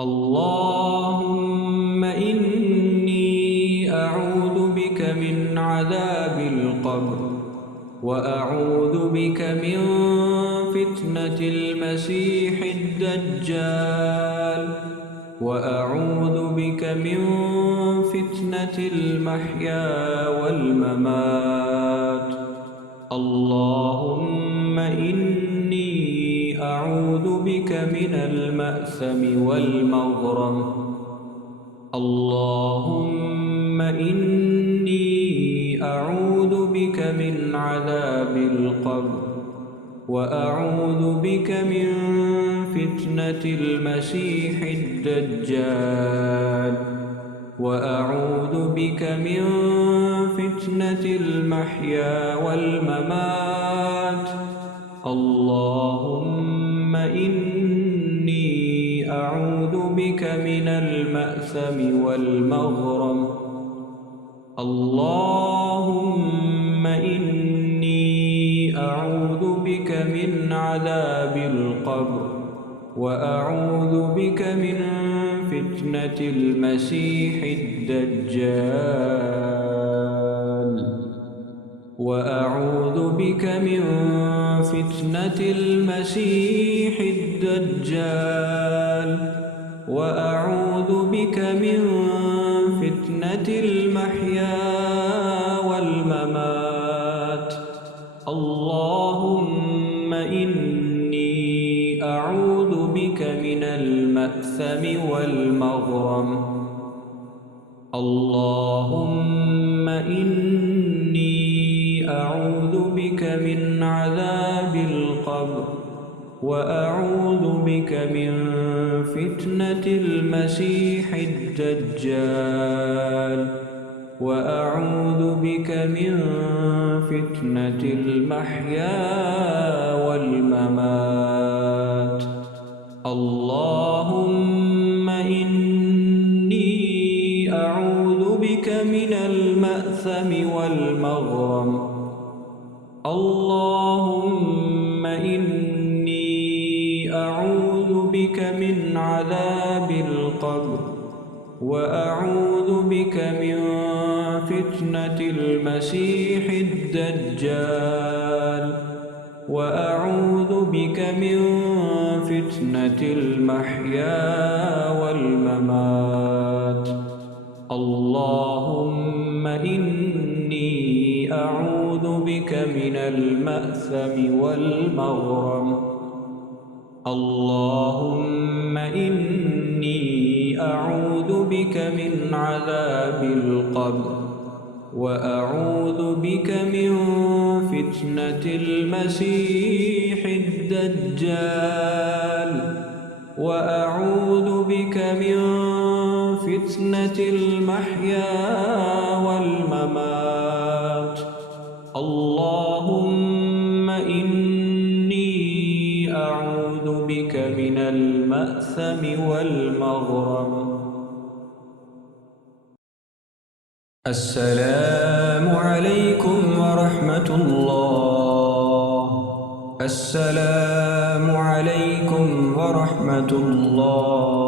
اللهم إني أعوذ بك من عذاب القبر، وأعوذ بك من فتنة المسيح الدجال، وأعوذ بك من فتنة المحيا والممات. اللهم إني أعوذ بك من المأثم والمغرم. اللهم إني أعوذ بك من عذاب القبر، وأعوذ بك من فتنة المسيح الدجال، وأعوذ بك من فتنة المحيا والممات. اللهم إني أعوذ بك من المأثم والمغرم. اللهم إني أعوذ بك من عذاب القبر، وأعوذ بك من فتنة المسيح الدجال، وأعوذ بك من فتنة المسيح الدجال، وأعوذ بك من فتنة المحيا والممات. اللهم إني أعوذ بك من المأثم والمغرم. اللهم إني أعوذ بك من عذاب القبر، وأعوذ بك من فتنة المسيح الدجال، وأعوذ بك من فتنة المحيا والممات. اللهم إني أعوذ بك من المأثم والمغرم. اللهم إني أعوذ بك من عذاب القبر، وأعوذ بك من فتنة المسيح الدجال، وأعوذ بك من فتنة المحيا والممات. اللهم إني أعوذ بك من المأثم والمغرم. اللهم إني أعوذ بك من عذاب القبر، وأعوذ بك من فتنة المسيح الدجال، وأعوذ بك من فتنة المحيا والممات. اللهم إني أعوذ بك من المأثم والمغرم. السلام عليكم ورحمة الله. السلام عليكم ورحمة الله.